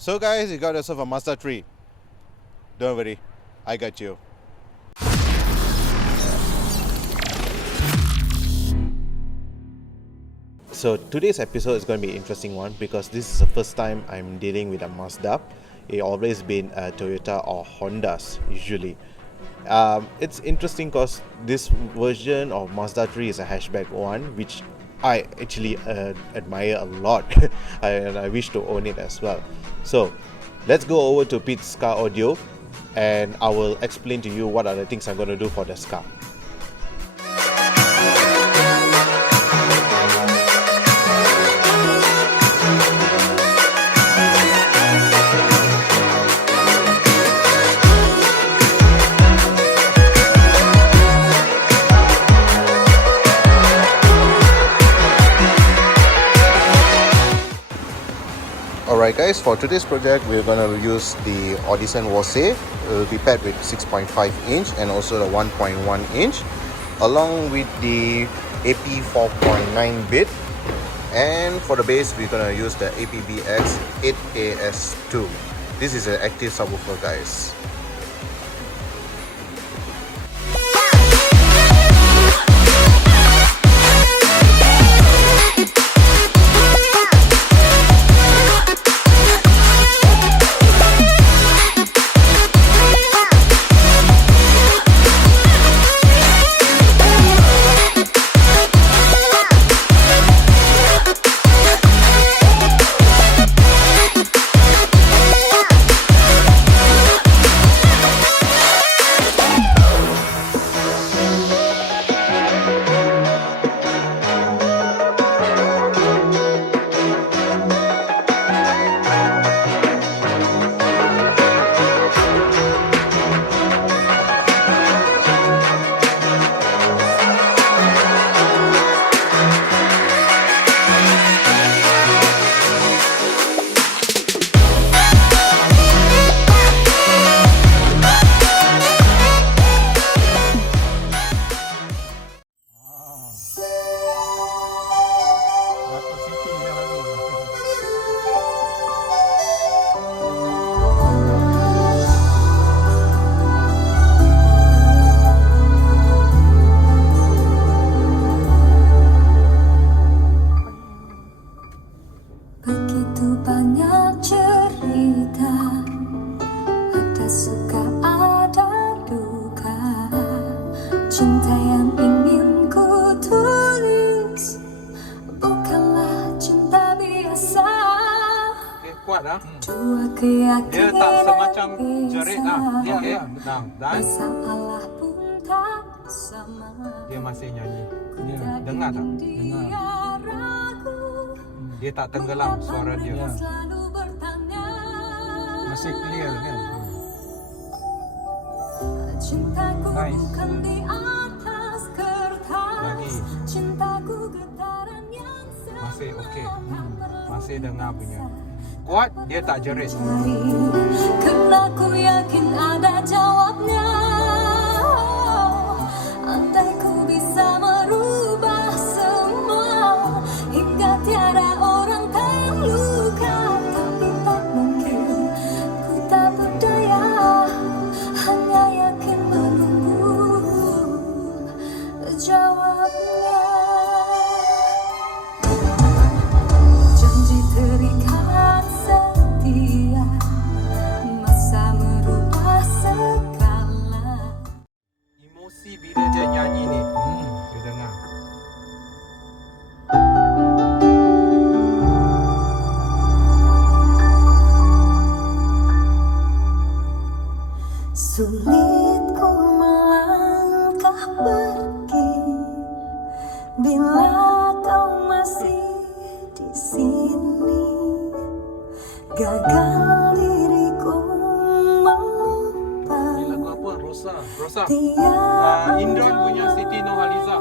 So guys, you got yourself a Mazda 3. Don't worry, I got you. So today's episode is going to be an interesting one because this is the first time I'm dealing with a Mazda. It's always been a Toyota or Hondas usually. It's interesting because this version of Mazda 3 is a hatchback one, which I actually admire a lot and I wish to own it as well. So let's go over to Pete's car audio and I will explain to you what are the things I'm going to do for this car. Alright guys, for today's project we're going to use the Audison VOCE. It will be paired with 6.5 inch and also the 1.1 inch along with the AP 4.9 bit, and for the bass we're going to use the APBX 8AS2. This is an active subwoofer guys. Dia tak semacam jerit lah. Dia dan dia masih nyanyi. Dengar tak? Dengar. Dia tak tenggelam suara dia. Masih clear kan? Nice. Lagi. Masih okey. Masih dengar punya. Kuat, dia tak jerit. Karena ku yakin ada jawabnya. Andai ku bisa merubah semua hingga tiada orang terluka, tapi tak mungkin, ku tak berdaya, hanya yakin menunggu jawabnya. Janji terikat setia, masa merubah segala. Emosi bila dia nyanyi ni. Dia dengar. Sulit ku melangkah pergi bila kau masih di sini. Gagal diriku melupakan. Ini lagu apa? Rosa. Tiada Indron punya Siti Nurhaliza.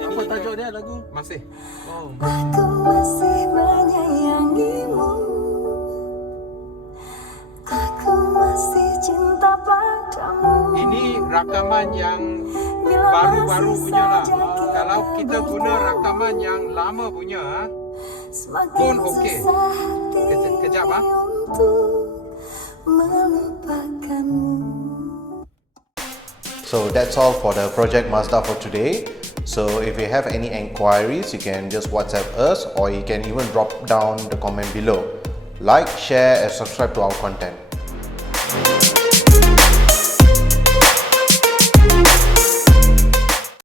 Ini Apa tajuk dia lagu? masih. Oh. aku masih menyayangimu. Aku masih cinta padamu. Ini rakaman yang baru-baru punya lah. Kalau kita guna rakaman yang lama punya pun okey. Kejap ah. untuk melupakanmu. So that's all for the project Mazda for today. So if you have any enquiries, you can just WhatsApp us, or you can even drop down the comment below. Like, share and subscribe to our content.